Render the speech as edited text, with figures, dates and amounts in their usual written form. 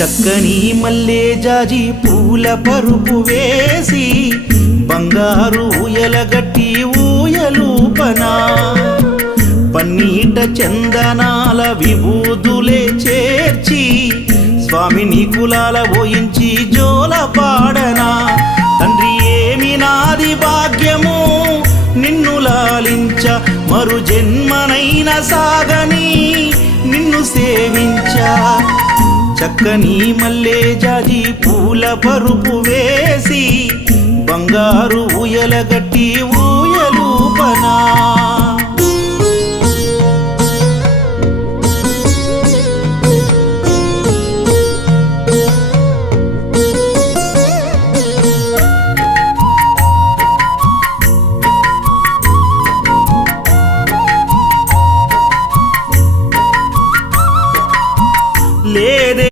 చక్కని మల్లె జాజి పూల పరుపు వేసి బంగారు ఊయలగట్టి ఊయలూపనా పన్నీట చందనాల విభూదులే చేర్చి స్వామిని కులాల పోయించి జోల పాడనా తండ్రి ఏమి నాది భాగ్యము నిన్ను లాలించ మరు జన్మనైన సాగని నిన్ను సేవించా చక్కని మల్లె జాజి పూల పరుపు వేసి బంగారు ఊయలగట్టి ఊయలూపనా